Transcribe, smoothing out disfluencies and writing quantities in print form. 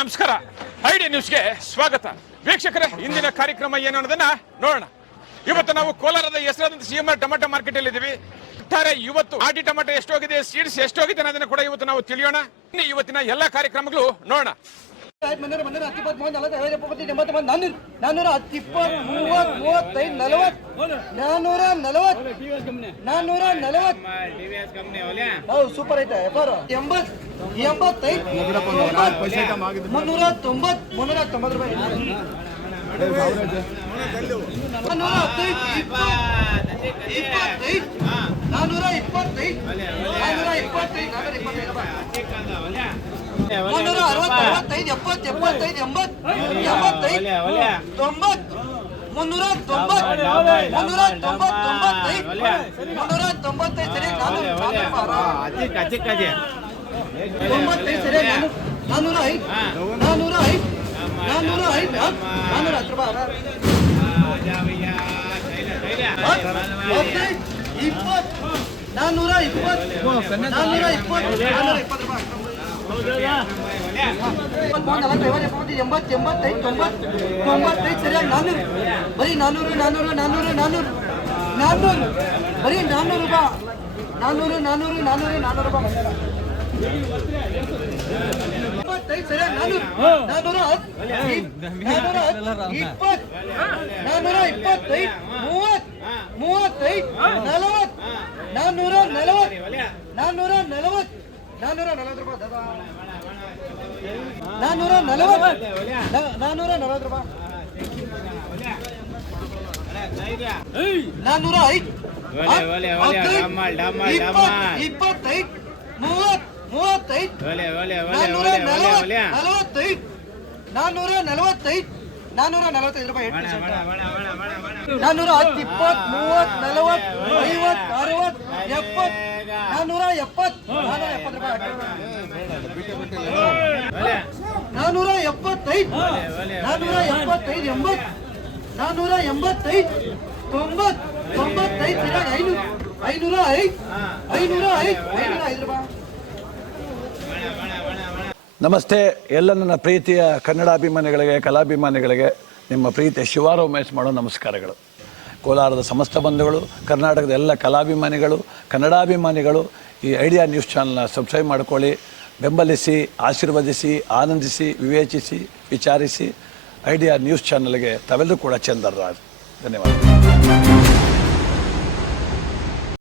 ನಮಸ್ಕಾರ. ಐಡಿಯಾ ನ್ಯೂಸ್ಗೆ ಸ್ವಾಗತ. ವೀಕ್ಷಕರೇ, ಇಂದಿನ ಕಾರ್ಯಕ್ರಮ ಏನು ಅನ್ನೋದನ್ನ ನೋಡೋಣ. ಇವತ್ತು ನಾವು ಕೋಲಾರದ ಹೆಸರಾದಂತ ಸಿಎಂಆರ್ ಟೊಮೆಟೊ ಮಾರ್ಕೆಟ್ ಅಲ್ಲಿ ಇದ್ದೀವಿ. ಇವತ್ತು ಆಟಿ ಟೊಮೆಟೊ ಎಷ್ಟೋಗಿದೆ, ಸೀಡ್ಸ್ ಎಷ್ಟೋಗಿದೆ ಅನ್ನೋದನ್ನ ಕೂಡ ಇವತ್ತು ನಾವು ತಿಳಿಯೋಣ. ಇವತ್ತಿನ ಎಲ್ಲಾ ಕಾರ್ಯಕ್ರಮಗಳು ನೋಡೋಣ. ಸೂಪರ್ ಐತೆ 390 ರೂಪಾಯಿ. ನಮಸ್ತೆ ಎಲ್ಲ ನನ್ನ ಪ್ರೀತಿಯ ಕನ್ನಡಾಭಿಮಾನಿಗಳಿಗೆ, ಕಲಾಭಿಮಾನಿಗಳಿಗೆ ನಿಮ್ಮ ಪ್ರೀತಿಯ ಶಿವಾರ ಉಮೇಶ್ ಮಾಡೋ ನಮಸ್ಕಾರಗಳು. ಕೋಲಾರದ ಸಮಸ್ತ ಬಂಧುಗಳು, ಕರ್ನಾಟಕದ ಎಲ್ಲ ಕಲಾಭಿಮಾನಿಗಳು, ಕನ್ನಡಾಭಿಮಾನಿಗಳು ಈ ಐಡಿಯಾ ನ್ಯೂಸ್ ಚಾನಲ್ನ ಸಬ್ಸ್ಕ್ರೈಬ್ ಮಾಡ್ಕೊಳ್ಳಿ, ಬೆಂಬಲಿಸಿ, ಆಶೀರ್ವದಿಸಿ, ಆನಂದಿಸಿ, ವಿವೇಚಿಸಿ, ವಿಚಾರಿಸಿ. ಐಡಿಯಾ ನ್ಯೂಸ್ ಚಾನಲ್ಗೆ ತಾವೆಲ್ಲರೂ ಕೂಡ ಚಂದರ್ರಾಜ್. ಧನ್ಯವಾದ.